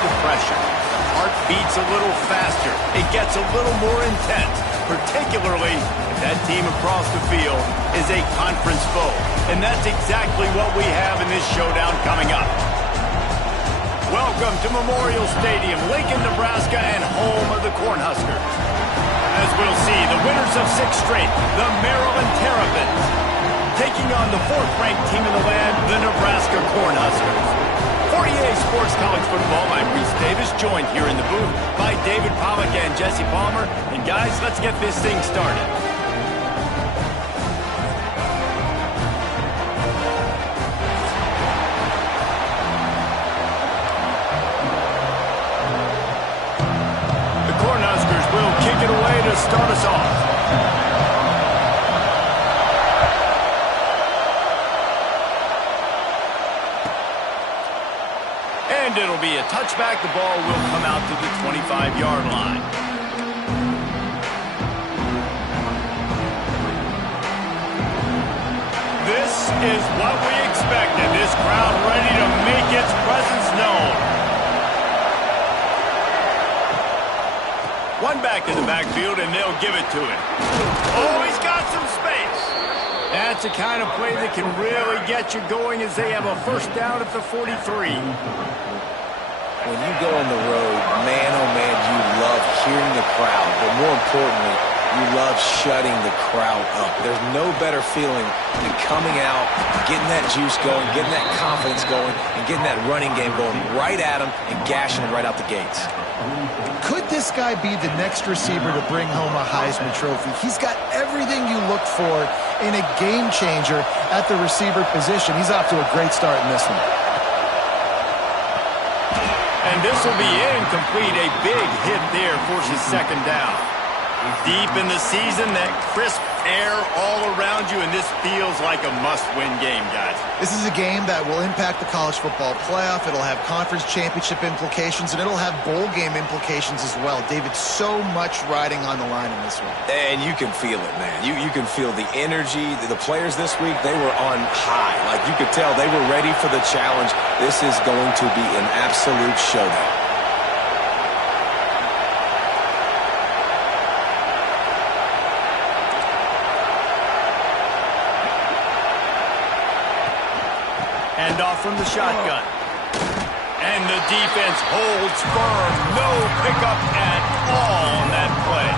The pressure. The heart beats a little faster. It gets a little more intense, particularly if that team across the field is a conference foe. And that's exactly what we have in this showdown coming up. Welcome to Memorial Stadium, Lincoln, Nebraska, and home of the Cornhuskers. As we'll see, the winners of 6 straight, the Maryland Terrapins, taking on the 4th-ranked team in the land, the Nebraska Cornhuskers. 48 Sports College Football, I'm Reese Davis, joined here in the booth by David Pollack and Jesse Palmer. And guys, let's get this thing started. The Cornhuskers will kick it away to start us off. And it'll be a touchback. The ball will come out to the 25-yard line. This is what we expected. This crowd ready to make its presence known. One back in the backfield, and they'll give it to him. Oh, he's got some space. That's the kind of play that can really get you going as they have a first down at the 43. When you go on the road, man, oh man, you love hearing the crowd. But more importantly, you love shutting the crowd up. There's no better feeling than coming out, getting that juice going, getting that confidence going, and getting that running game going right at them and gashing them right out the gates. Could this guy be the next receiver to bring home a Heisman Trophy? He's got everything you look for in a game changer at the receiver position. He's off to a great start in this one. And this will be incomplete. A big hit there forces second down. Deep in the season, that crisp air all around you, and this feels like a must-win game, guys. This is a game that will impact the college football playoff. It'll have conference championship implications, and it'll have bowl game implications as well. David, so much riding on the line in this one. And you can feel it, man. You can feel the energy. The players this week, they were on high. Like, you could tell they were ready for the challenge. This is going to be an absolute showdown. Off from the shotgun. And the defense holds firm. No pickup at all on that play.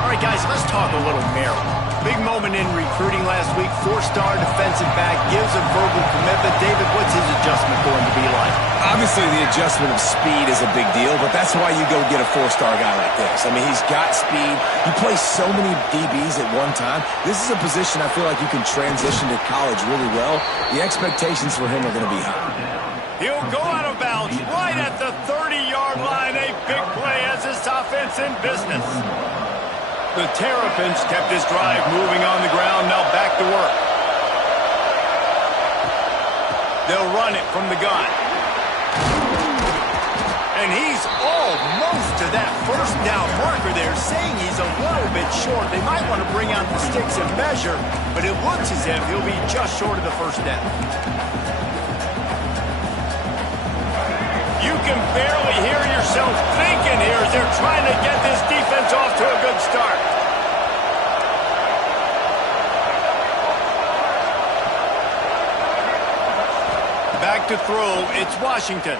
All right, guys, let's talk a little Maryland. Big moment in recruiting last week. Four-star defensive back gives a verbal commitment. David, what's his adjustment going to be like? Obviously, the adjustment of speed is a big deal, but that's why you go get a four-star guy like this. I mean, he's got speed. He plays so many DBs at one time. This is a position I feel like you can transition to college really well. The expectations for him are going to be high. He'll go out of bounds right at the 30-yard line. A big play as this offense in business. The Terrapins kept this drive moving on the ground. Now back to work. They'll run it from the gun. And he's almost to that first down marker there, saying he's a little bit short. They might want to bring out the sticks and measure, but it looks as if he'll be just short of the first down. You can barely hear yourself thinking here as they're trying to get this defense off to a good start. Back to throw, it's Washington.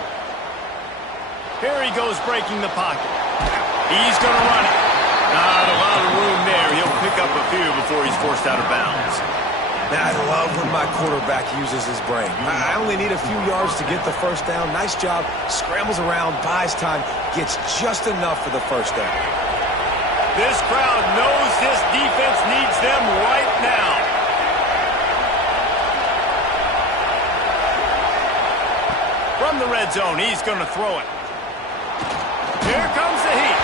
Here he goes breaking the pocket. He's going to run it. Not a lot of room there. He'll pick up a few before he's forced out of bounds. Now, I love when my quarterback uses his brain. I only need a few yards to get the first down. Nice job. Scrambles around, buys time, gets just enough for the first down. This crowd knows this defense needs them right now. From the red zone, he's going to throw it. Here comes the heat.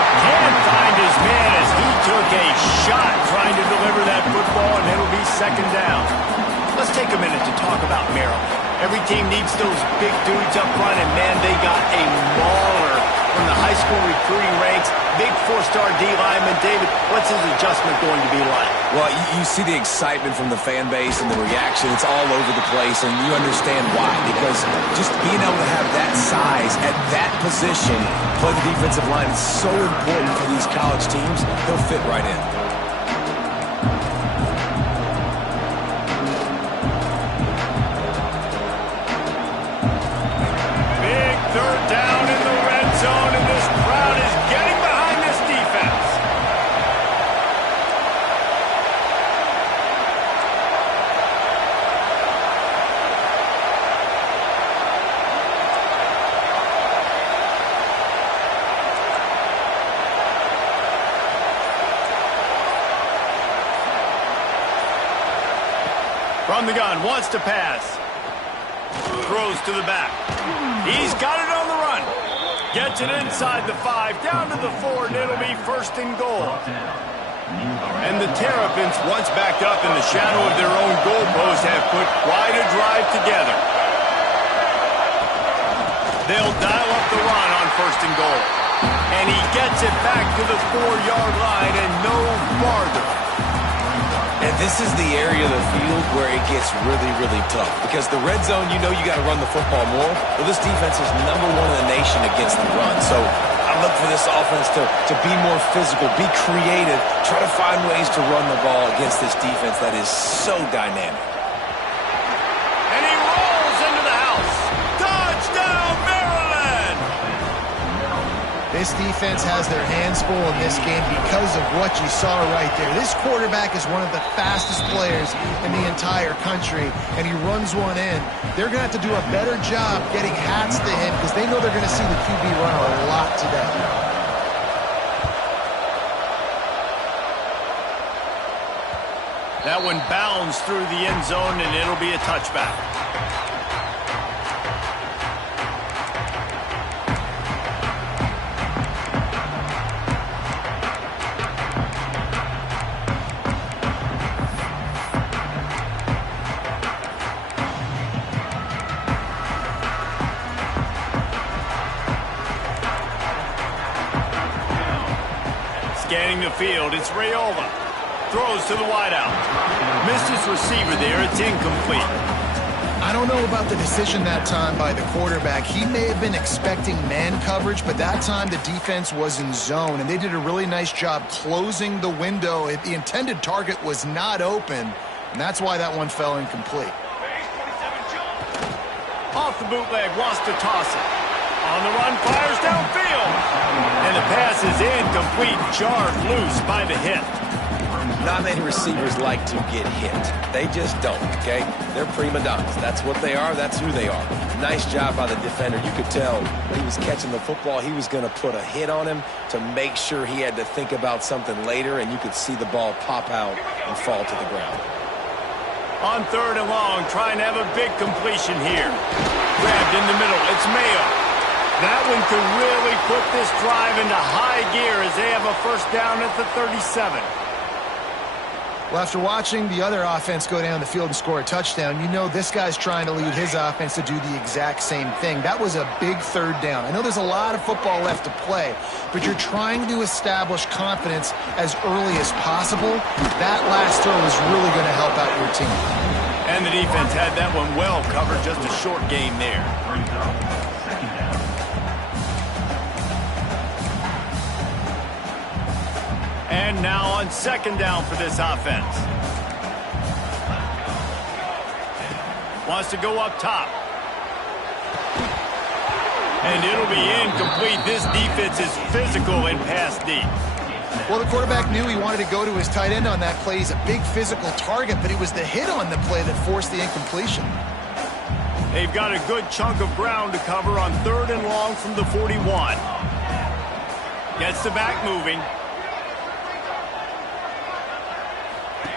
Can't find his man as he took a shot trying to deliver that football, and it'll be second down. Let's take a minute to talk about Maryland. Every team needs those big dudes up front, and man, they got a mauler from the high school recruiting ranks. Big four-star D lineman. David, what's his adjustment going to be like? Well, you see the excitement from the fan base and the reaction. It's all over the place, and you understand why. Because just being able to have that size at that position, play the defensive line, is so important for these college teams. They'll fit right in. Big third down in the red zone, and this crowd is getting behind this defense. From the gun, wants to pass. Throws to the back. He's got it on the run. Gets it inside the 5, down to the 4, and it'll be first and goal. And the Terrapins, once backed up in the shadow of their own goalpost, have put quite a drive together. They'll dial up the run on first and goal. And he gets it back to the 4-yard line and no farther. And this is the area of the field where it gets really, really tough. Because the red zone, you know you got to run the football more. Well, this defense is #1 in the nation against the run. So I look for this offense to be more physical, be creative, try to find ways to run the ball against this defense that is so dynamic. And he rolls into the house. Touchdown, Maryland! This defense has their hands full in this game because of what you saw right there. This quarterback is one of the fastest players in the entire country, and he runs one in. They're going to have to do a better job getting hats to him because they know they're going to see the QB run a lot today. That one bounds through the end zone, and it'll be a touchback. Scanning the field, it's Rayola. Throws to the wideout. Missed his receiver there, it's incomplete. I don't know about the decision that time by the quarterback. He may have been expecting man coverage, but that time the defense was in zone, and they did a really nice job closing the window. The intended target was not open, and that's why that one fell incomplete. Off the bootleg, wants to toss it. On the run, fires downfield. And the pass is incomplete, jarred loose by the hit. Not many receivers like to get hit. They just don't, okay? They're prima donnas. That's what they are. That's who they are. Nice job by the defender. You could tell when he was catching the football, he was going to put a hit on him to make sure he had to think about something later, and you could see the ball pop out and fall to the ground. On 3rd and long, trying to have a big completion here. Grabbed in the middle. It's Mayo. That one could really put this drive into high gear as they have a first down at the 37. Well, after watching the other offense go down the field and score a touchdown, you know this guy's trying to lead his offense to do the exact same thing. That was a big 3rd down. I know there's a lot of football left to play, but you're trying to establish confidence as early as possible. That last throw is really going to help out your team. And the defense had that one well covered, just a short game there. And now on 2nd down for this offense. Wants to go up top. And it'll be incomplete. This defense is physical and pass deep. Well, the quarterback knew he wanted to go to his tight end on that play. He's a big physical target, but it was the hit on the play that forced the incompletion. They've got a good chunk of ground to cover on 3rd and long from the 41. Gets the back moving.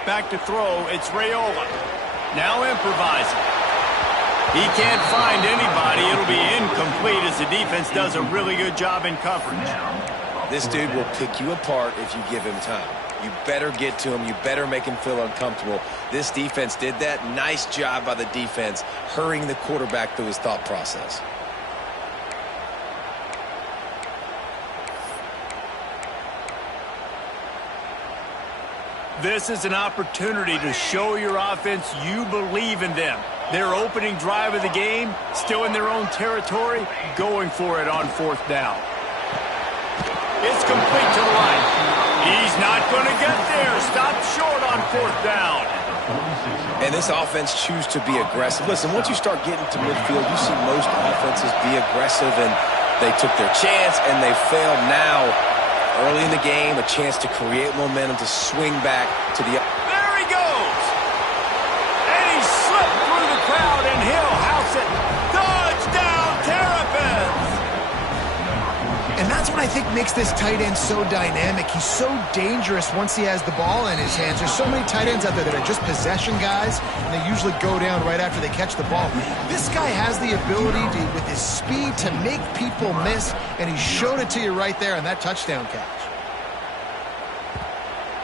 Back to throw, it's Raiola. Now improvising. He can't find anybody. It'll be incomplete as the defense does a really good job in coverage. This dude will pick you apart if you give him time. You better get to him. You better make him feel uncomfortable. This defense did that. Nice job by the defense, hurrying the quarterback through his thought process. This is an opportunity to show your offense you believe in them. Their opening drive of the game, still in their own territory, going for it on 4th down. It's complete to the right. He's not going to get there. Stop short on 4th down. And this offense chooses to be aggressive. Listen, once you start getting to midfield, you see most offenses be aggressive, and they took their chance, and they failed now. Early in the game, a chance to create momentum to swing back to the... There he goes! And he slipped through the crowd, and he'll house it. Touchdown, Terrapins! And that's what I think makes this tight end so dynamic. He's so dangerous once he has the ball in his hands. There's so many tight ends out there that are just possession guys, and they usually go down right after they catch the ball. This guy has the ability to, with his speed, to make people miss, and he showed it to you right there on that touchdown catch.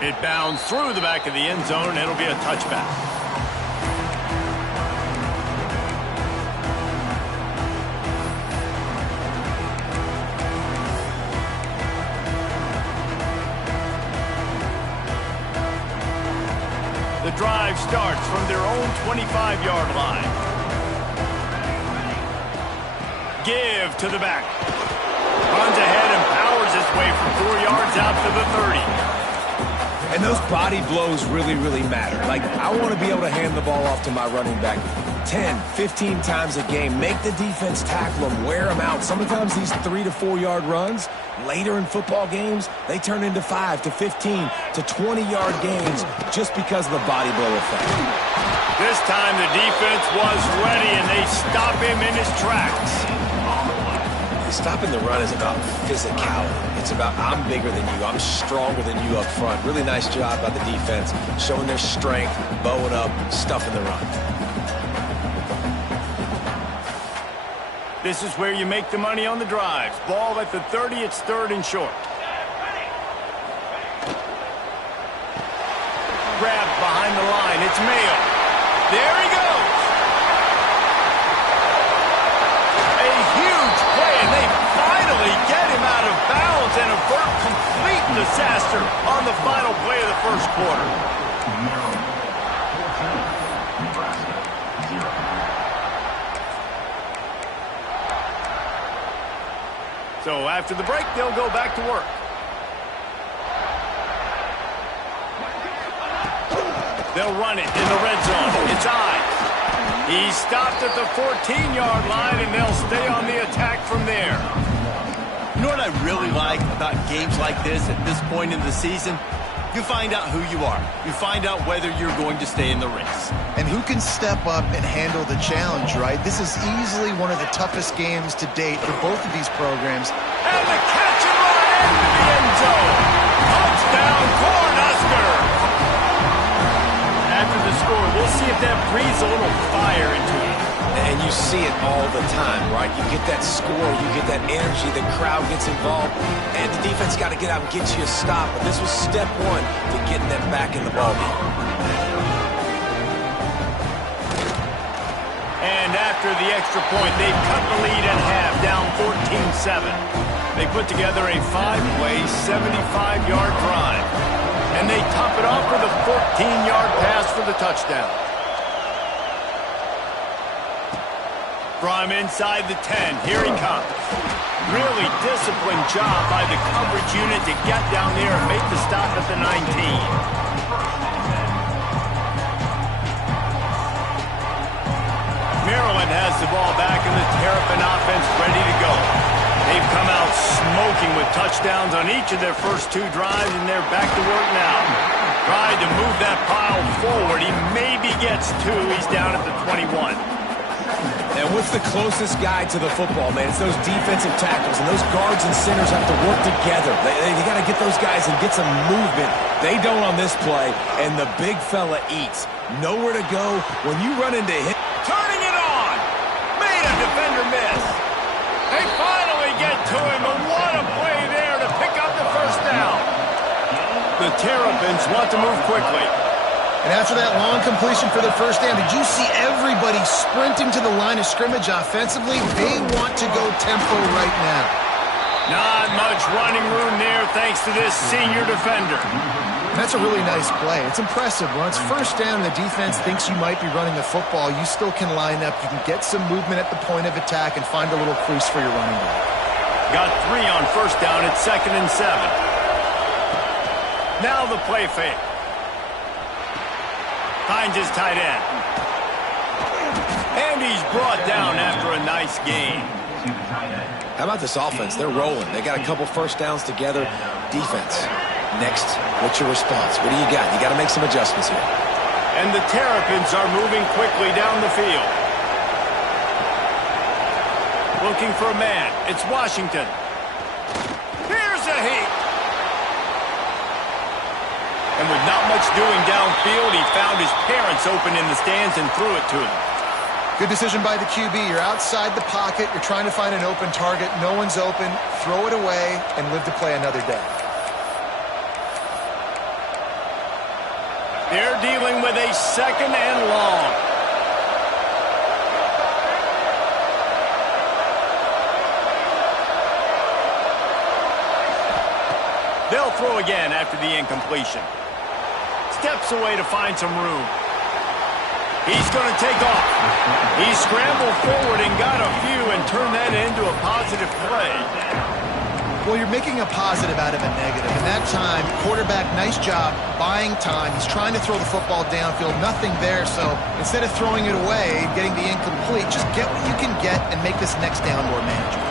It bounds through the back of the end zone, and it'll be a touchback. The drive starts from their own 25-yard line. Give to the back. Runs ahead and powers his way from 4 yards out to the 30. And those body blows really, really matter. Like, I want to be able to hand the ball off to my running back 10, 15 times a game. Make the defense tackle him, wear him out. Sometimes these 3 to 4 yard runs, later in football games, they turn into 5 to 15 to 20-yard games just because of the body blow effect. This time the defense was ready, and they stop him in his tracks. Stopping the run is about physicality. It's about I'm bigger than you. I'm stronger than you up front. Really nice job by the defense, showing their strength, bowing up, stuffing the run. This is where you make the money on the drives. Ball at the 30, it's 3rd and short. Grabbed behind the line, it's Mayo. There he goes. A huge play, and they finally get him out of bounds and avert complete disaster on the final play of the first quarter. So after the break, they'll go back to work. They'll run it in the red zone. It's Ives. He's stopped at the 14-yard line, and they'll stay on the attack from there. You know what I really like about games like this at this point in the season? You find out who you are. You find out whether you're going to stay in the race. And who can step up and handle the challenge, right? This is easily one of the toughest games to date for both of these programs. And the catch and run into the end zone. Touchdown, Cornhusker. After the score, we'll see if that breathes a little fire into it. And you see it all the time, right? You get that score, you get that energy, the crowd gets involved, and the defense got to get out and get you a stop. But this was step one to getting them back in the ballgame. And after the extra point, they've cut the lead in half, down 14-7. They put together a 5-play, 75-yard drive. And they top it off with a 14-yard pass for the touchdown. From inside the 10, here he comes. Really disciplined job by the coverage unit to get down there and make the stop at the 19. Maryland has the ball back and the Terrapin offense ready to go. They've come out smoking with touchdowns on each of their first 2 drives, and they're back to work now. Tried to move that pile forward. He maybe gets 2. He's down at the 21. And what's the closest guy to the football, man? It's those defensive tackles, and those guards and centers have to work together. They got to get those guys and get some movement. They don't on this play, and the big fella eats. Nowhere to go when you run into him. Turning it on! Made a defender miss. They finally get to him, but what a play there to pick up the first down. The Terrapins want to move quickly. And after that long completion for the first down, did you see everybody sprinting to the line of scrimmage offensively? They want to go tempo right now. Not much running room there thanks to this senior defender. That's a really nice play. It's impressive. When it's first down and the defense thinks you might be running the football, you still can line up. You can get some movement at the point of attack and find a little crease for your running back. Got 3 on first down at 2nd and 7. Now the play fake. Finds his tight end. And he's brought down after a nice gain. How about this offense? They're rolling. They got a couple first downs together. Defense. Next, what's your response? What do you got? You got to make some adjustments here. And the Terrapins are moving quickly down the field. Looking for a man. It's Washington. Here's a heat. And with not much doing downfield, he found his parents open in the stands and threw it to them. Good decision by the QB. You're outside the pocket. You're trying to find an open target. No one's open. Throw it away and live to play another day. They're dealing with a 2nd and long. They'll throw again after the incompletion. Steps away to find some room. He's going to take off. He scrambled forward and got a few and turned that into a positive play. Well, you're making a positive out of a negative. And that time, quarterback, nice job, buying time. He's trying to throw the football downfield. Nothing there, so instead of throwing it away, getting the incomplete, just get what you can get and make this next down more manageable.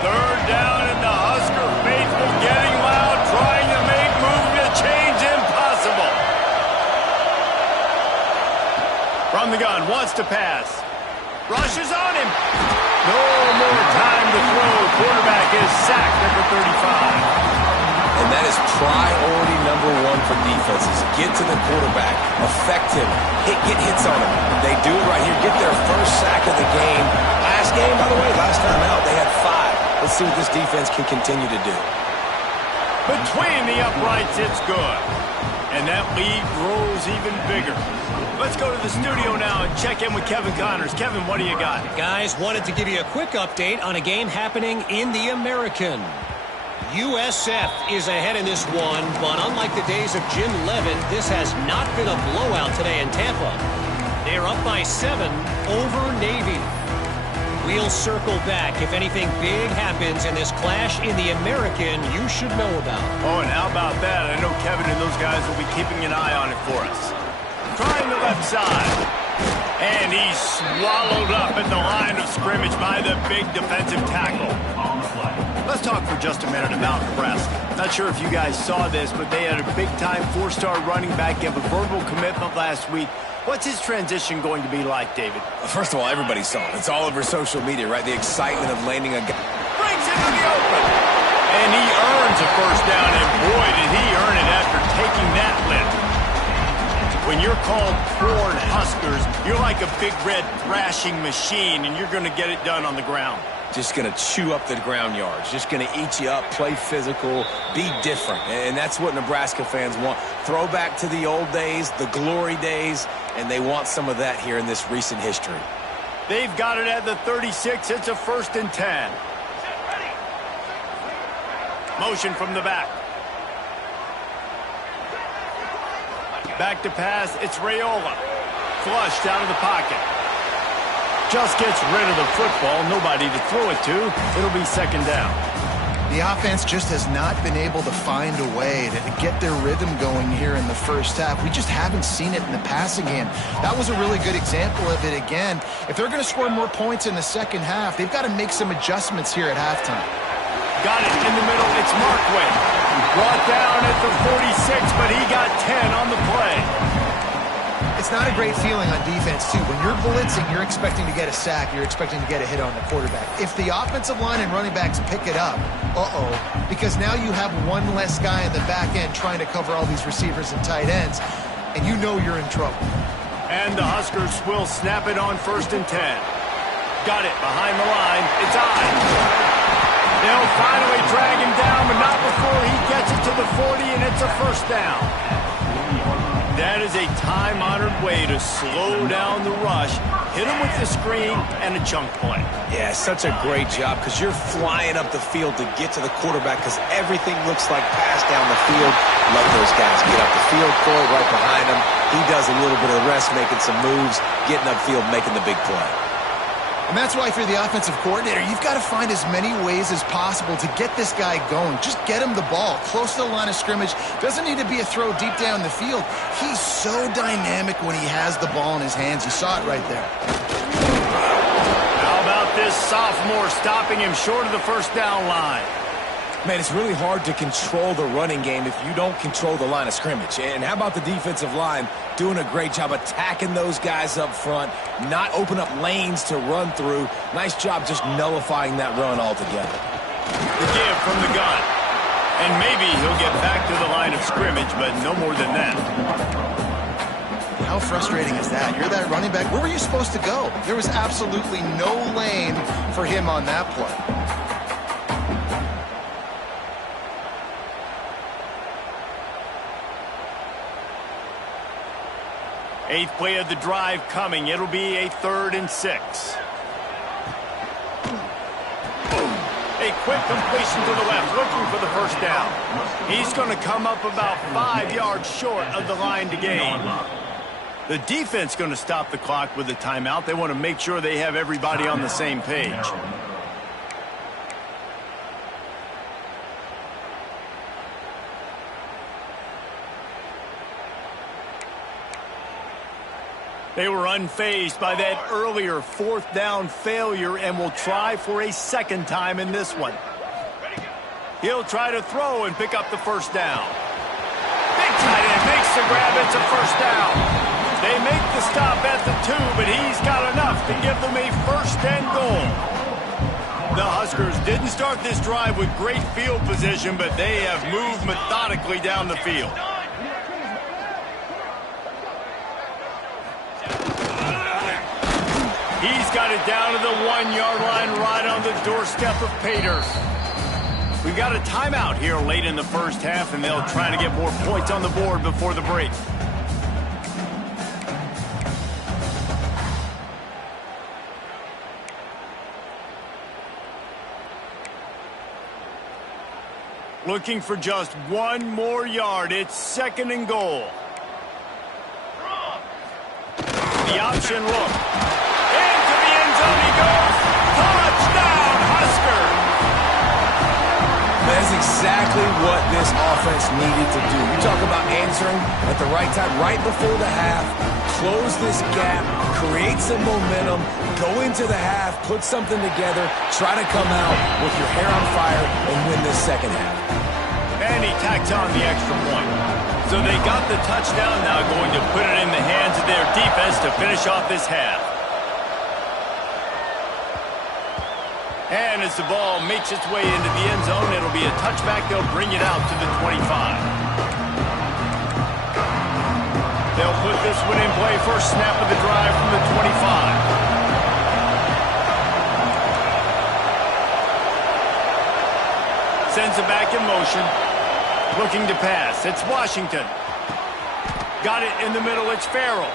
3rd down and the Husker faithful getting loud, trying to make movement change impossible. From the gun, wants to pass. Rushes on him. No more time to throw. Quarterback is sacked at the 35. And that is priority number 1 for defenses. Get to the quarterback. Affect him. Get hits on him. They do it right here. Get their first sack of the game. Last game, by the way, last time out, they had 5. Let's see what this defense can continue to do. Between the uprights, it's good. And that lead grows even bigger. Let's go to the studio now and check in with Kevin Connors. Kevin, what do you got? Guys, wanted to give you a quick update on a game happening in the American. USF is ahead in this one, but unlike the days of Jim Leavitt, this has not been a blowout today in Tampa. They're up by 7 over Navy. We'll circle back if anything big happens in this clash in the American you should know about. Oh, and how about that? I know Kevin and those guys will be keeping an eye on it for us. Trying the left side. And he's swallowed up at the line of scrimmage by the big defensive tackle. Let's talk for just a minute about Nebraska. Not sure if you guys saw this, but they had a big-time four-star running back give a verbal commitment last week. What's his transition going to be like, David? First of all, everybody saw it. It's all over social media, right? The excitement of landing a guy. Brings it to the open. And he earns a first down, and boy, did he earn it after taking that lift. When you're called Corn Huskers, you're like a big red thrashing machine, and you're going to get it done on the ground. Just going to chew up the ground yards. Just going to eat you up, play physical, be different. And that's what Nebraska fans want. Throwback to the old days, the glory days, and they want some of that here in this recent history. They've got it at the 36. It's a 1st and 10. Motion from the back. Back to pass. It's Raiola. Flushed out of the pocket. Just gets rid of the football. Nobody to throw it to. It'll be 2nd down. The offense just has not been able to find a way to get their rhythm going here in the first half. We just haven't seen it in the passing game. That was a really good example of it again. If they're going to score more points in the second half, they've got to make some adjustments here at halftime. Got it in the middle. It's Markway. Brought down at the 46, but he got 10 on the play. It's not a great feeling on defense, too. When you're blitzing, you're expecting to get a sack. You're expecting to get a hit on the quarterback. If the offensive line and running backs pick it up, because now you have one less guy in the back end trying to cover all these receivers and tight ends, and you know you're in trouble. And the Huskers will snap it on 1st and 10. Got it behind the line. It's on. They'll finally drag him down, but not before he gets it to the 40, and it's a 1st down. That is a time-honored way to slow down the rush, hit him with the screen, and a chunk play. Yeah, such a great job because you're flying up the field to get to the quarterback because everything looks like pass down the field. Let those guys get up the field, throw it right behind him. He does a little bit of the rest, making some moves, getting upfield, making the big play. And that's why for the offensive coordinator, you've got to find as many ways as possible to get this guy going. Just get him the ball close to the line of scrimmage. Doesn't need to be a throw deep down the field. He's so dynamic when he has the ball in his hands. You saw it right there. How about this sophomore stopping him short of the 1st down line? Man, it's really hard to control the running game if you don't control the line of scrimmage. And how about the defensive line doing a great job attacking those guys up front, not open up lanes to run through. Nice job just nullifying that run altogether. The give from the gun. And maybe he'll get back to the line of scrimmage, but no more than that. How frustrating is that? You're that running back. Where were you supposed to go? There was absolutely no lane for him on that play. 8th play of the drive coming. It'll be a 3rd and 6. A quick completion to the left, looking for the 1st down. He's going to come up about 5 yards short of the line to gain. The defense going to stop the clock with a timeout. They want to make sure they have everybody on the same page. They were unfazed by that earlier 4th down failure and will try for a 2nd time in this one. He'll try to throw and pick up the 1st down. Big tight end makes the grab. It's a 1st down. They make the stop at the 2, but he's got enough to give them a 1st and goal. The Huskers didn't start this drive with great field position, but they have moved methodically down the field. He's got it down to the 1-yard line right on the doorstep of Pater. We've got a timeout here late in the first half, and they'll try to get more points on the board before the break. Looking for just one more yard. It's 2nd and goal. The option look. Into the end zone he goes. Touchdown, Husker! That's exactly what this offense needed to do. You talk about answering at the right time, right before the half, close this gap, create some momentum, go into the half, put something together, try to come out with your hair on fire and win this second half. And he tacks on the extra point. So they got the touchdown, now going to put it in the hands of their defense to finish off this half. And as the ball makes its way into the end zone, it'll be a touchback. They'll bring it out to the 25. They'll put this one in play. First snap of the drive from the 25. Sends it back in motion. Looking to pass. It's Washington. Got it in the middle. It's Farrell.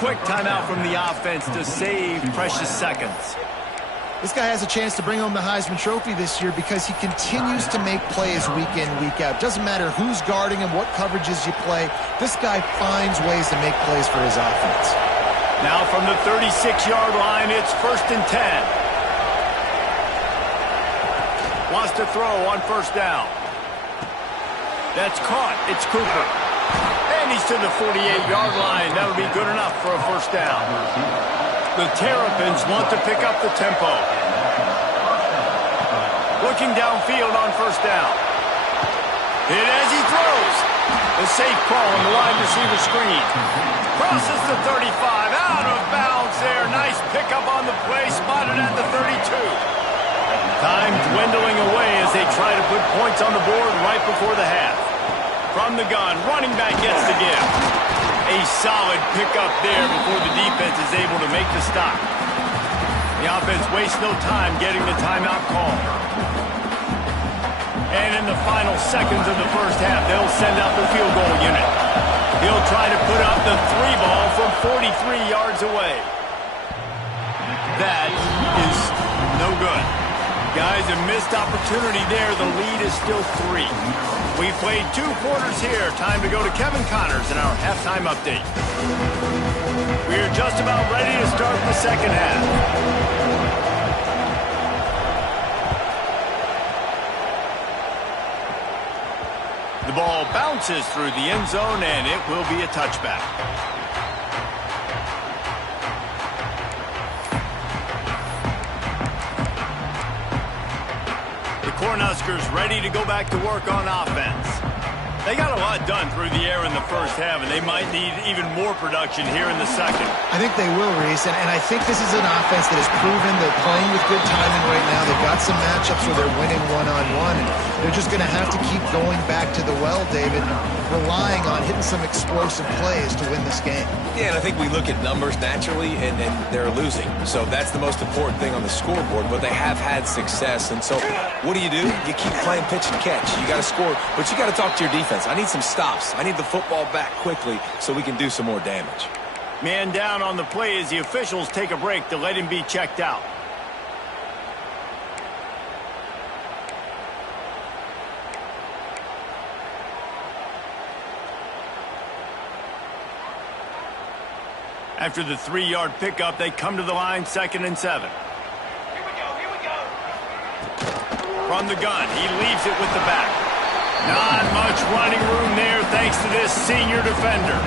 Quick timeout from the offense to save precious seconds. This guy has a chance to bring home the Heisman Trophy this year because he continues to make plays week in, week out. Doesn't matter who's guarding him, what coverages you play. This guy finds ways to make plays for his offense. Now from the 36-yard line, it's 1st and 10. Wants to throw on first down. That's caught. It's Cooper. And he's to the 48-yard line. That'll be good enough for a first down. The Terrapins want to pick up the tempo. Looking downfield on first down. Hit as he throws. The safe call on the wide receiver screen. Crosses the 35. Out of bounds there. Nice pickup on the play. Spotted at the 32. Time dwindling away as they try to put points on the board right before the half. From the gun, running back gets the give. A solid pickup there before the defense is able to make the stop. The offense wastes no time getting the timeout call. And in the final seconds of the first half, they'll send out the field goal unit. He'll try to put up the 3 ball from 43 yards away. That is no good. Guys, a missed opportunity there. The lead is still 3. We've played 2 quarters here. Time to go to Kevin Connors in our halftime update. We're just about ready to start the second half. The ball bounces through the end zone, and it will be a touchback. Cornhuskers ready to go back to work on offense. They got a lot done through the air in the first half, and they might need even more production here in the second. I think they will, Reese, and I think this is an offense that has proven they're playing with good timing right now. They've got some matchups where they're winning one-on-one, and they're just going to have to keep going back to the well, David, relying on hitting some explosive plays to win this game. Yeah, and I think we look at numbers naturally, and they're losing. So that's the most important thing on the scoreboard, but they have had success. And so what do? You keep playing pitch and catch. You got to score, but you got to talk to your defense. I need some stops. I need the football back quickly so we can do some more damage. Man down on the play as the officials take a break to let him be checked out. After the 3-yard pickup, they come to the line, 2nd and 7. Here we go. From the gun, he leaves it with the back. Not much running room there thanks to this senior defender.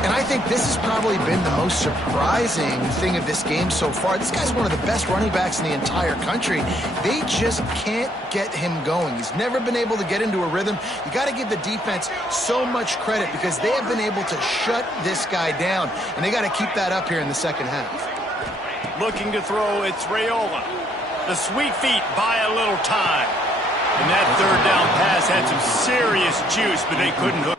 And I think this has probably been the most surprising thing of this game so far. This guy's one of the best running backs in the entire country. They just can't get him going. He's never been able to get into a rhythm. You got to give the defense so much credit because they have been able to shut this guy down, and they got to keep that up here in the second half. Looking to throw, it's Raiola. The sweet feet buy a little time. And that 3rd down pass had some serious juice, but they couldn't hook.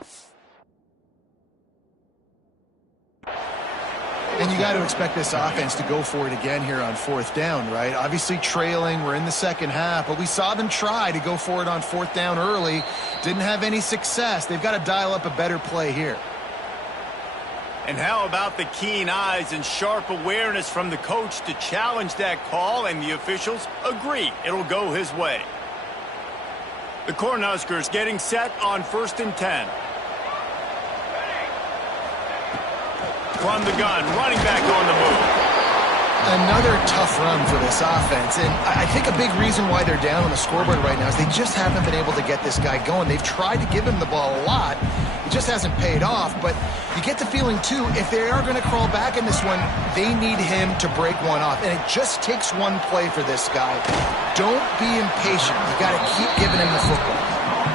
And you got to expect this offense to go for it again here on 4th down, right? Obviously trailing, we're in the second half, but we saw them try to go for it on 4th down early. Didn't have any success. They've got to dial up a better play here. And how about the keen eyes and sharp awareness from the coach to challenge that call, and the officials agree it'll go his way. The Cornhuskers getting set on 1st and 10. From the gun, running back on the move. Another tough run for this offense, and I think a big reason why they're down on the scoreboard right now is they just haven't been able to get this guy going. They've tried to give him the ball a lot. It just hasn't paid off, but you get the feeling, too, if they are going to crawl back in this one, they need him to break one off, and it just takes one play for this guy. Don't be impatient. You got to keep giving him the football.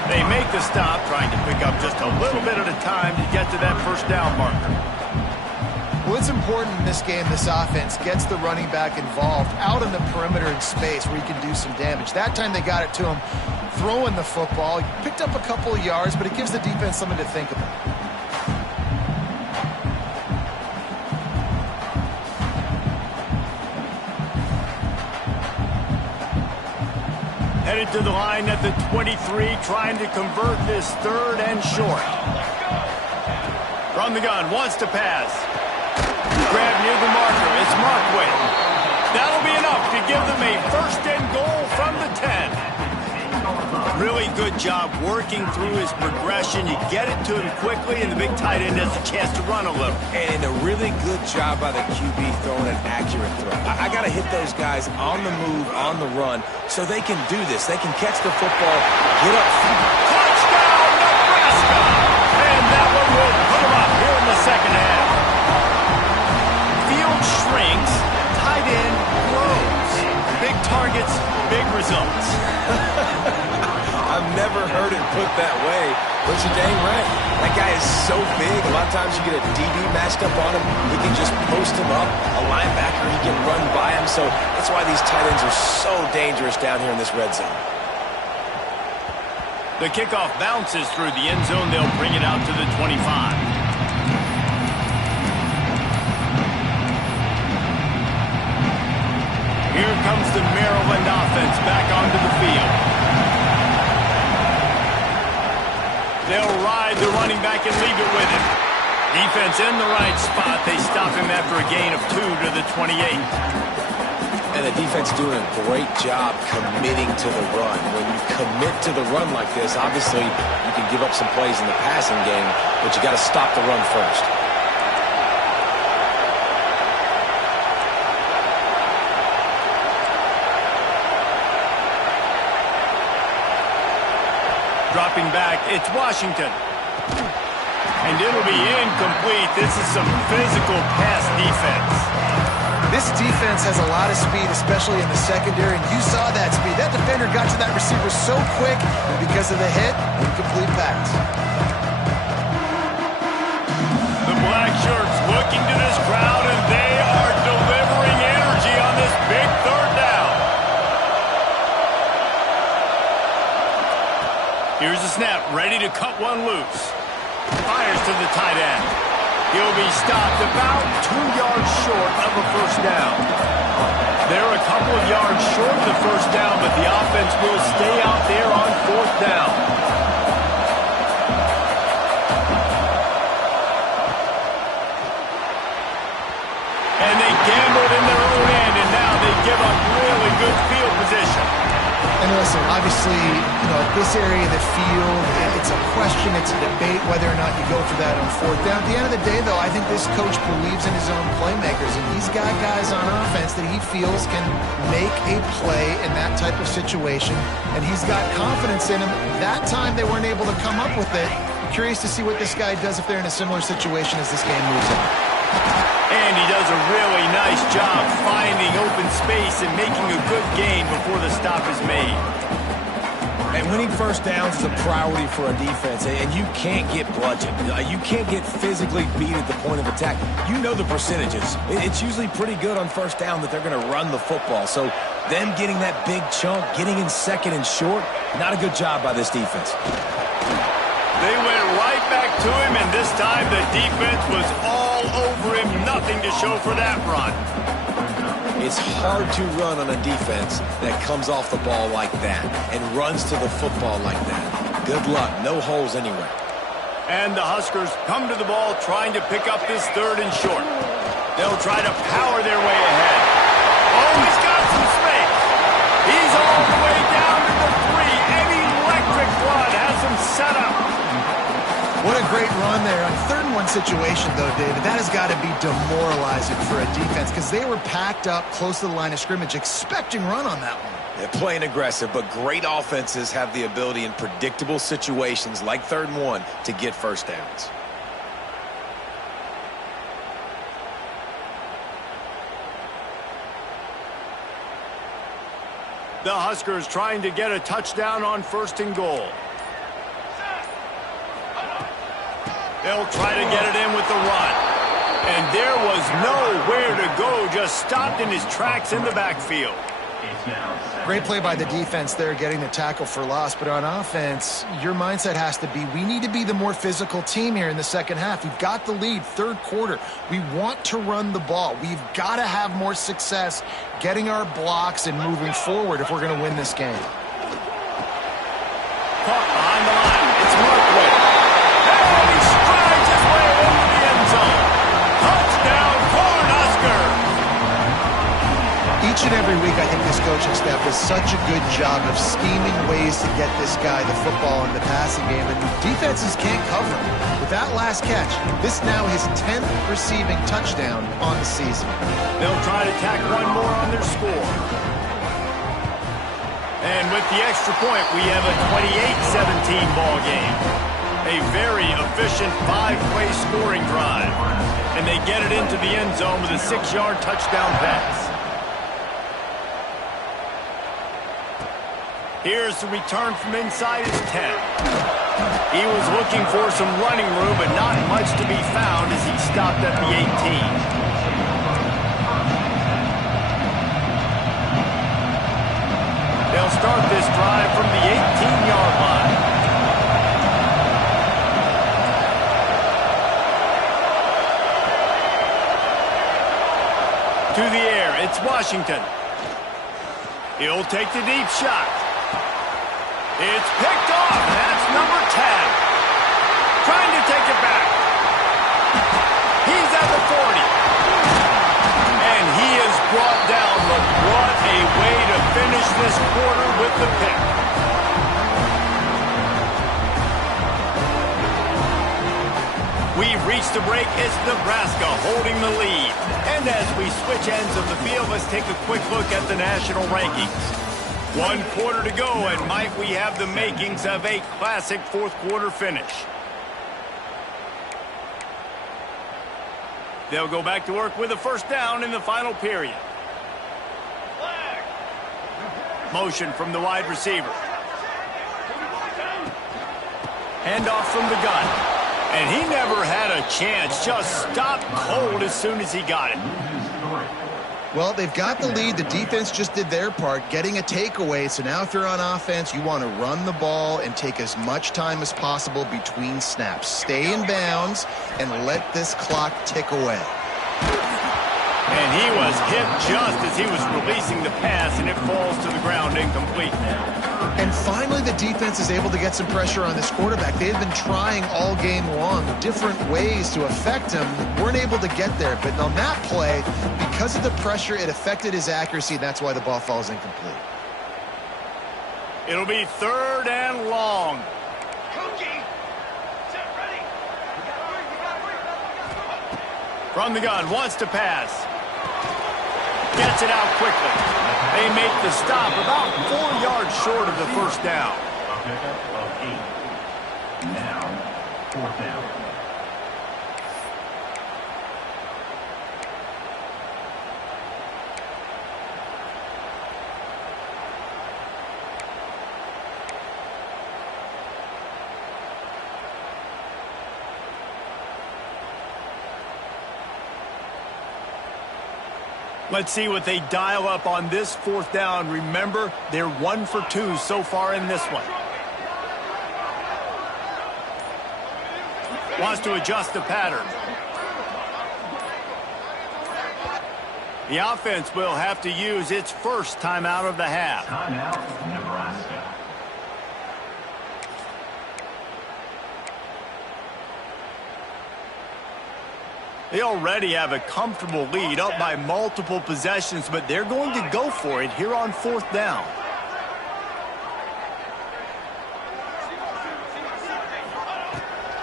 They make the stop, trying to pick up just a little bit at a time to get to that first down marker. Well, it's important in this game this offense gets the running back involved out on the perimeter in space where he can do some damage. That time they got it to him throwing the football. He picked up a couple of yards, but it gives the defense something to think about. Headed to the line at the 23, trying to convert this third and short. From the gun, wants to pass. Grab near the marker. It's Markway. That'll be enough to give them a first and goal from the 10. Really good job working through his progression. You get it to him quickly, and the big tight end has a chance to run a little. And a really good job by the QB throwing an accurate throw. I got to hit those guys on the move, on the run, so they can do this. They can catch the football, get up. Touchdown, Nebraska! And that one will put them up here in the second half. Field shrinks, tight end grows. Big targets, big results. I've never heard it put that way, but you're dang right. That guy is so big. A lot of times you get a DB matched up on him. He can just post him up. A linebacker, he can run by him. So that's why these tight ends are so dangerous down here in this red zone. The kickoff bounces through the end zone. They'll bring it out to the 25. Here comes the Maryland offense back onto the field. They'll ride the running back and leave it with him. Defense in the right spot. They stop him after a gain of 2 to the 28. And the defense doing a great job committing to the run. When you commit to the run like this, obviously you can give up some plays in the passing game, but you got to stop the run first. Dropping back, it's Washington. And it'll be incomplete. This is some physical pass defense. This defense has a lot of speed, especially in the secondary, and you saw that speed. That defender got to that receiver so quick, and because of the hit, incomplete pass. The black shirts looking to this crowd, and they are delivering energy on this big third down. Here's the snap, ready to cut one loose. Fires to the tight end. He'll be stopped about 2 yards short of a first down. They're a couple of yards short of the first down, but the offense will stay out there on fourth down. And they gambled in their own end, and now they give up really good field position. And listen, obviously, at this area of the field, it's a question, it's a debate whether or not you go for that on fourth down. At the end of the day, though, I think this coach believes in his own playmakers, and he's got guys on offense that he feels can make a play in that type of situation, and he's got confidence in him. That time they weren't able to come up with it. I'm curious to see what this guy does if they're in a similar situation as this game moves on. And he does a really nice job finding open space and making a good gain before the stop is made. And winning first downs is a priority for a defense, and you can't get bludgeoned. You can't get physically beat at the point of attack. You know the percentages. It's usually pretty good on first down that they're going to run the football. So them getting that big chunk, getting in second and short, not a good job by this defense. They went right back to him, and this time the defense was all over him. Nothing to show for that run. It's hard to run on a defense that comes off the ball like that and runs to the football like that. Good luck. No holes anywhere. And the Huskers come to the ball trying to pick up this third and short. They'll try to power their way ahead. Oh, he's got some space. He's all the way down to the 3. An electric run has him set up. What a great run there. On 3rd and 1 situation, though, David, that has got to be demoralizing for a defense because they were packed up close to the line of scrimmage, expecting run on that one. They're playing aggressive, but great offenses have the ability in predictable situations like 3rd and 1 to get first downs. The Huskers trying to get a touchdown on 1st and goal. They'll try to get it in with the run. And there was nowhere to go, just stopped in his tracks in the backfield. Great play by the defense there, getting the tackle for loss. But on offense, your mindset has to be, we need to be the more physical team here in the second half. We've got the lead, 3rd quarter. We want to run the ball. We've got to have more success getting our blocks and moving forward if we're going to win this game. Caught behind the line. It's Markway. And he strides his way into the end zone. Touchdown, Cornhusker! Each and every week, I think this coaching staff does such a good job of scheming ways to get this guy the football in the passing game, and defenses can't cover him. With that last catch, this now his 10th receiving touchdown on the season. They'll try to tack one more on their score. And with the extra point, we have a 28-17 ball game. A very efficient 5-play scoring drive. And they get it into the end zone with a 6-yard touchdown pass. Here's the return from inside his 10. He was looking for some running room, but not much to be found as he stopped at the 18. They'll start this drive from the 18-yard line. To the air, it's Washington. He'll take the deep shot. It's picked off. That's number 10. Trying to take it back. He's at the 40. And he is brought down. But what a way to finish this quarter with the pick. We've reached the break. It's Nebraska holding the lead. And as we switch ends of the field, let's take a quick look at the national rankings. 1 quarter to go, and might we have the makings of a classic 4th quarter finish. They'll go back to work with a 1st down in the final period. Motion from the wide receiver. Handoff from the gun. And he never had a chance, just stopped cold as soon as he got it. Well, they've got the lead. The defense just did their part, getting a takeaway. So now if you're on offense, you want to run the ball and take as much time as possible between snaps. Stay in bounds and let this clock tick away. And he was hit just as he was releasing the pass, and it falls to the ground incomplete. And finally, the defense is able to get some pressure on this quarterback. They've been trying all game long different ways to affect him. Weren't able to get there. But on that play, because of the pressure, it affected his accuracy. That's why the ball falls incomplete. It'll be 3rd and long. From the gun, wants to pass. Gets it out quickly. They make the stop about 4 yards short of the 1st down. Now, 4th down. Let's see what they dial up on this 4th down. Remember, they're 1 for 2 so far in this one. Wants to adjust the pattern. The offense will have to use its first timeout of the half. Timeout, Nebraska. They already have a comfortable lead, up by multiple possessions, but they're going to go for it here on 4th down.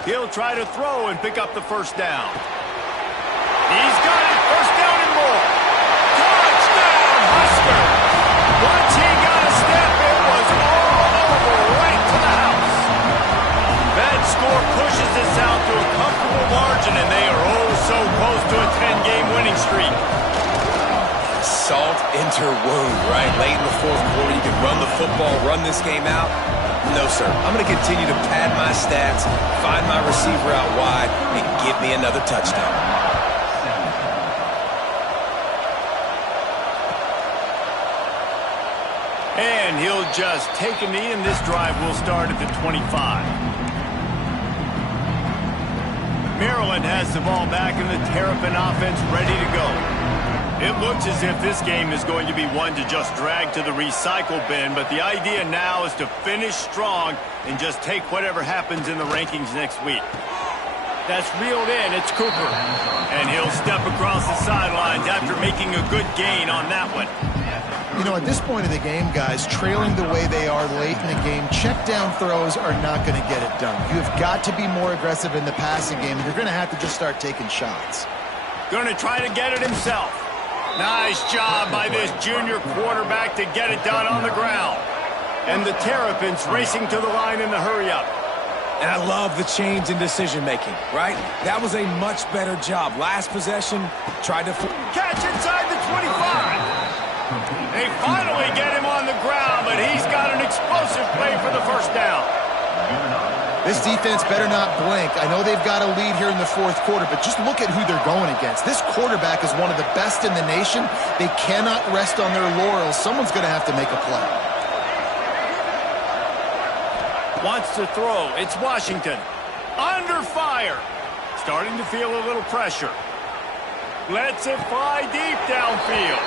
He'll try to throw and pick up the first down. He's got it. First down and more. Touchdown, Husker. Once he got a step, it was all over right to the house. That score pushes us out to a comfortable margin, and they are oh so close to a 10-game winning streak. Salt into her wound, right? Late in the fourth quarter, you can run the football, run this game out. No, sir. I'm going to continue to pad my stats, find my receiver out wide, and give me another touchdown. And he'll just take a knee, and this drive will start at the 25. Maryland has the ball back, and the Terrapin offense ready to go. It looks as if this game is going to be one to just drag to the recycle bin, but the idea now is to finish strong and just take whatever happens in the rankings next week. That's reeled in. It's Cooper. And he'll step across the sidelines after making a good gain on that one. You know, at this point of the game, guys, trailing the way they are late in the game, check down throws are not going to get it done. You've got to be more aggressive in the passing game. You're going to have to just start taking shots. Going to try to get it himself. Nice job by this junior quarterback to get it done on the ground. And the Terrapins racing to the line in the hurry-up. And I love the change in decision-making, right? That was a much better job. Last possession, tried to... Catch inside the 25. They finally get him on the ground, but he's got an explosive play for the first down. This defense better not blink. I know they've got a lead here in the fourth quarter, but just look at who they're going against. This quarterback is one of the best in the nation. They cannot rest on their laurels. Someone's going to have to make a play. Wants to throw. It's Washington. Under fire. Starting to feel a little pressure. Lets it fly deep downfield.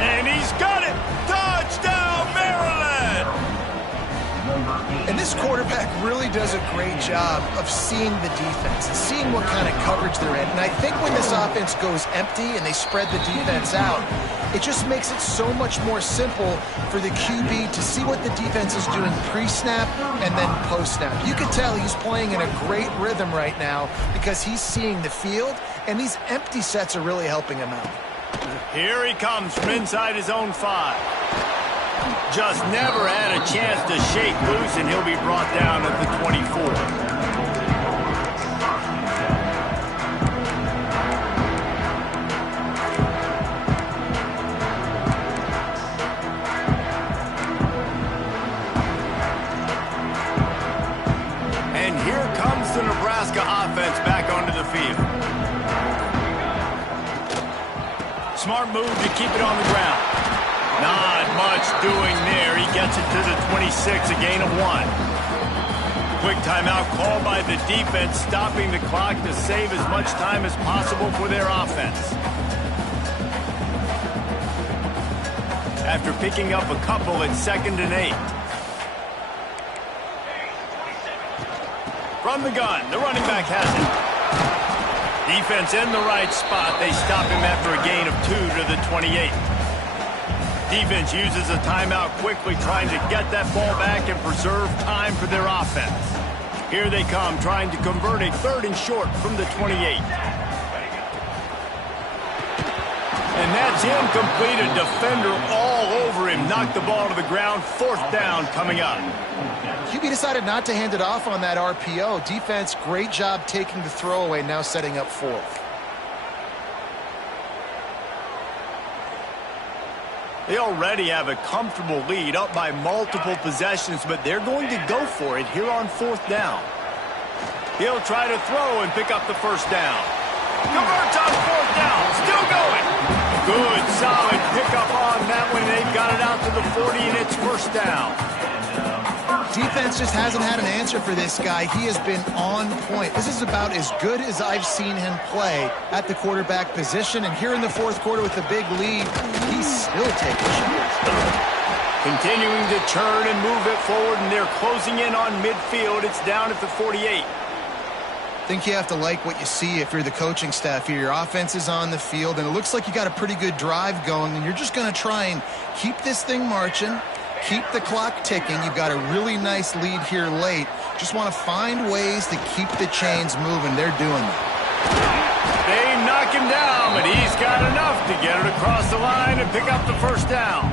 And he's got it! Touchdown, Maryland! And this quarterback really does a great job of seeing the defense and seeing what kind of coverage they're in. And I think when this offense goes empty and they spread the defense out, it just makes it so much more simple for the QB to see what the defense is doing pre-snap and then post-snap. You can tell he's playing in a great rhythm right now because he's seeing the field, and these empty sets are really helping him out. Here he comes from inside his own 5. Just never had a chance to shake loose, and he'll be brought down at the 24. And here comes the Nebraska offense back onto the field. Smart move to keep it on the ground. Not much doing there. He gets it to the 26, a gain of 1. Quick timeout called by the defense, stopping the clock to save as much time as possible for their offense. After picking up a couple, it's 2nd and 8. From the gun, the running back has it. Defense in the right spot. They stop him after a gain of 2 to the 28. Defense uses a timeout quickly, trying to get that ball back and preserve time for their offense. Here they come, trying to convert a 3rd and short from the 28. And that's incomplete. A defender all over him. Knocked the ball to the ground. 4th down coming up. QB decided not to hand it off on that RPO. Defense, great job taking the throwaway, now setting up 4th. They already have a comfortable lead, up by multiple possessions, but they're going to go for it here on 4th down. He'll try to throw and pick up the first down. Converts on 4th down, still going. Good, solid pickup on that one. They've got it out to the 40, and it's 1st down. Defense just hasn't had an answer for this guy. He has been on point. This is about as good as I've seen him play at the quarterback position. And here in the 4th quarter with the big lead, he's still taking shots. Continuing to turn and move it forward, and they're closing in on midfield. It's down at the 48. I think you have to like what you see if you're the coaching staff here. Your offense is on the field, and it looks like you got a pretty good drive going, and you're just going to try and keep this thing marching. Keep the clock ticking. You've got a really nice lead here late. just want to find ways to keep the chains moving. They're doing that. They knock him down, but he's got enough to get it across the line and pick up the first down.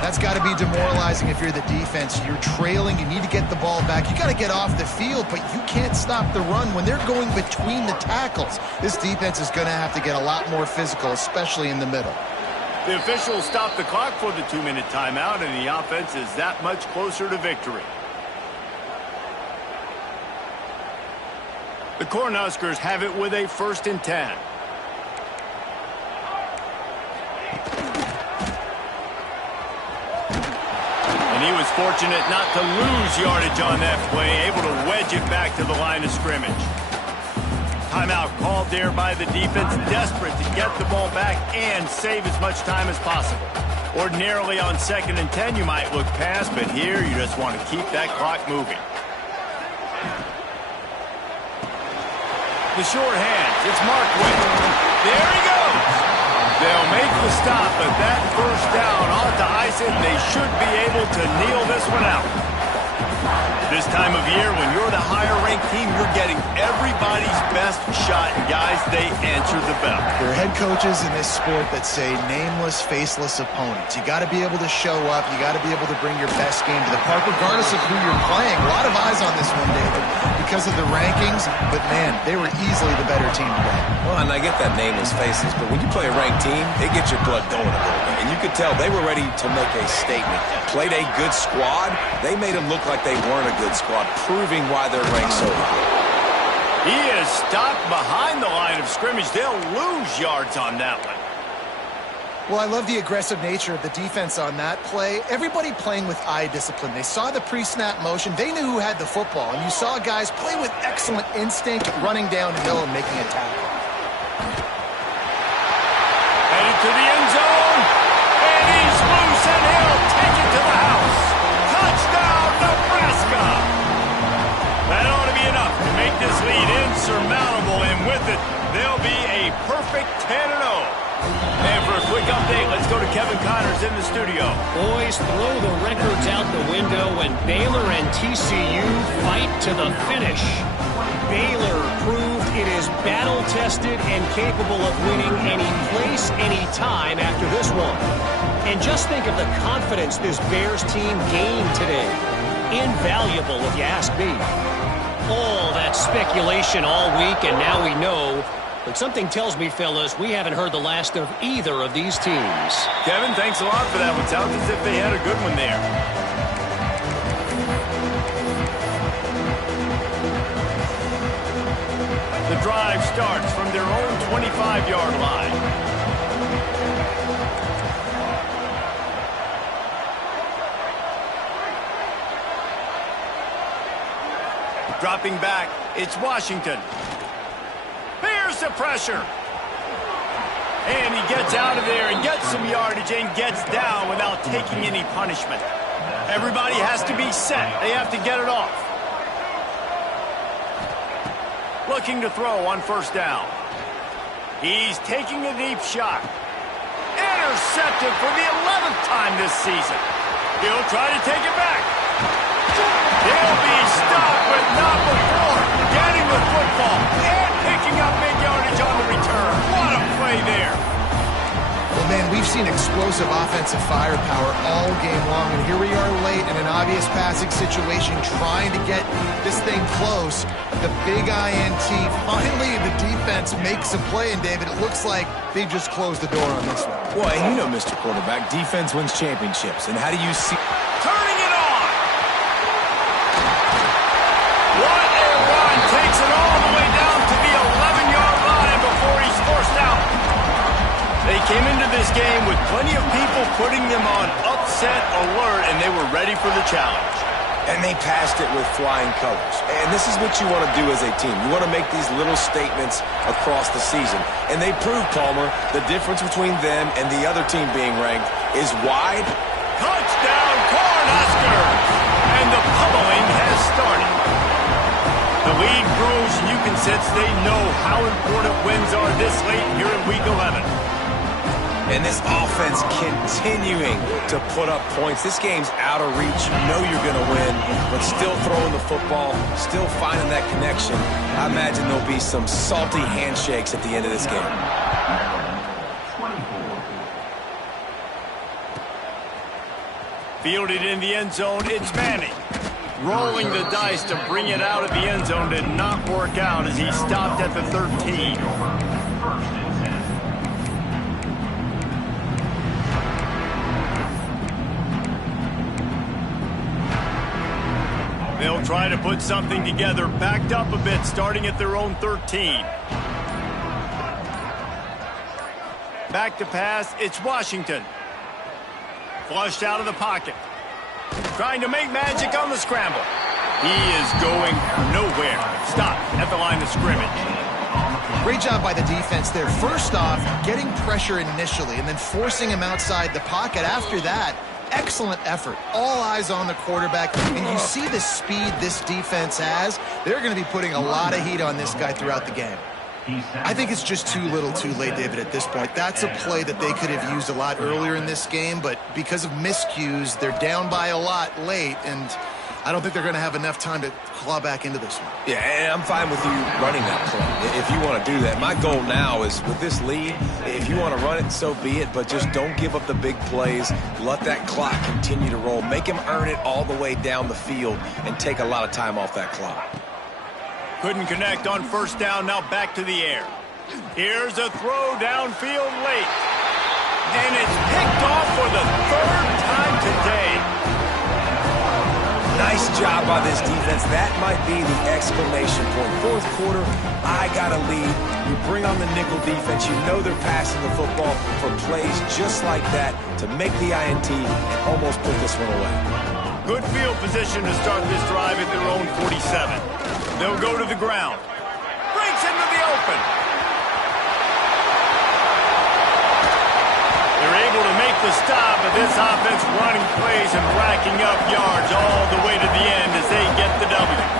That's got to be demoralizing if you're the defense. You're trailing. You need to get the ball back. You got to get off the field, but you can't stop the run when they're going between the tackles. This defense is going to have to get a lot more physical, especially in the middle. The officials stop the clock for the 2-minute timeout, and the offense is that much closer to victory. The Cornhuskers have it with a 1st and 10. And he was fortunate not to lose yardage on that play, able to wedge it back to the line of scrimmage. Timeout called there by the defense, desperate to get the ball back and save as much time as possible. Ordinarily on 2nd and 10, you might look past, but here you just want to keep that clock moving. The short hands, it's Markway. There he goes. They'll make the stop, but that first down ought to ice it. They should be able to kneel this one out. This time of year, when you're the higher-ranked team, you're getting everybody's best shot. Guys, they answer the bell. There are head coaches in this sport that say nameless, faceless opponents. You got to be able to show up. You got to be able to bring your best game to the park, regardless of who you're playing. A lot of eyes on this one, David, because of the rankings. But, man, they were easily the better team today. Well, and I get that nameless faceless, but when you play a ranked team, it gets your blood going a little bit. And you could tell they were ready to make a statement. Played a good squad. They made them look like they weren't a good squad, proving why they're ranked so high. He is stopped behind the line of scrimmage. They'll lose yards on that one. Well, I love the aggressive nature of the defense on that play. Everybody playing with eye discipline. They saw the pre-snap motion. They knew who had the football. And you saw guys play with excellent instinct, running downhill and making a tackle. Headed to the end zone. And he's loose, and he'll take it to the house. Touchdown, Nebraska. That ought to be enough to make this lead insurmountable. And with it, they'll be a perfect 10-0. And for a quick update, let's go to Kevin Connors in the studio. Boys, throw the records out the window, and Baylor and TCU fight to the finish. Baylor proved it is battle-tested and capable of winning any place, any time after this one. And just think of the confidence this Bears team gained today. Invaluable, if you ask me. All that speculation all week, and now we know. But something tells me, fellas, we haven't heard the last of either of these teams. Kevin, thanks a lot for that one. Sounds as if they had a good one there. The drive starts from their own 25-yard line. Dropping back, it's Washington. Here's the pressure. And he gets out of there and gets some yardage and gets down without taking any punishment. Everybody has to be set. They have to get it off. Looking to throw on 1st down. He's taking a deep shot. Intercepted for the 11th time this season. He'll try to take it back. He'll be stopped, but not before getting the football and picking up big yardage on the return. What a play there. Well, man, we've seen explosive offensive firepower all game long, and here we are late in an obvious passing situation trying to get this thing close. The big INT, finally the defense makes a play, and David, it looks like they just closed the door on this one. Boy, and you know, Mr. Quarterback, defense wins championships. And how do you see... Turning it on! What a run! Takes it all the way down to the 11-yard line before he's forced out. They came into this game with plenty of people putting them on upset alert, and they were ready for the challenge. And they passed it with flying colors. And this is what you want to do as a team. You want to make these little statements across the season. And they proved, Palmer, the difference between them and the other team being ranked is wide. Touchdown, Cornhuskers! And the pummeling has started. The lead grows, and you can sense they know how important wins are this late here in Week 11. And this offense continuing to put up points. This game's out of reach. You know you're going to win, but still throwing the football, still finding that connection. I imagine there'll be some salty handshakes at the end of this game. Fielded in the end zone, it's Manning. Rolling the dice to bring it out of the end zone did not work out as he stopped at the 13. They'll try to put something together, backed up a bit, starting at their own 13. Back to pass, it's Washington. Flushed out of the pocket. Trying to make magic on the scramble. He is going nowhere. Stop at the line of scrimmage. Great job by the defense there. First off, getting pressure initially and then forcing him outside the pocket. After that, excellent effort. All eyes on the quarterback. And you see the speed this defense has. They're going to be putting a lot of heat on this guy throughout the game. I think it's just too little too late, David, at this point. That's a play that they could have used a lot earlier in this game, but because of miscues, they're down by a lot late, and I don't think they're going to have enough time to claw back into this one. Yeah, and I'm fine with you running that play if you want to do that. My goal now is with this lead, if you want to run it, so be it, but just don't give up the big plays. Let that clock continue to roll. Make him earn it all the way down the field and take a lot of time off that clock. Couldn't connect on first down, now back to the air. Here's a throw downfield late. And it's picked off for the third time today. Nice job by this defense. That might be the exclamation point. Fourth quarter, I got a lead. You bring on the nickel defense. You know they're passing the football for plays just like that to make the INT and almost put this one away. Good field position to start this drive at their own 47. They'll go to the ground. Breaks into the open. They're able to make the stop, but this offense running plays and racking up yards all the way to the end as they get the W.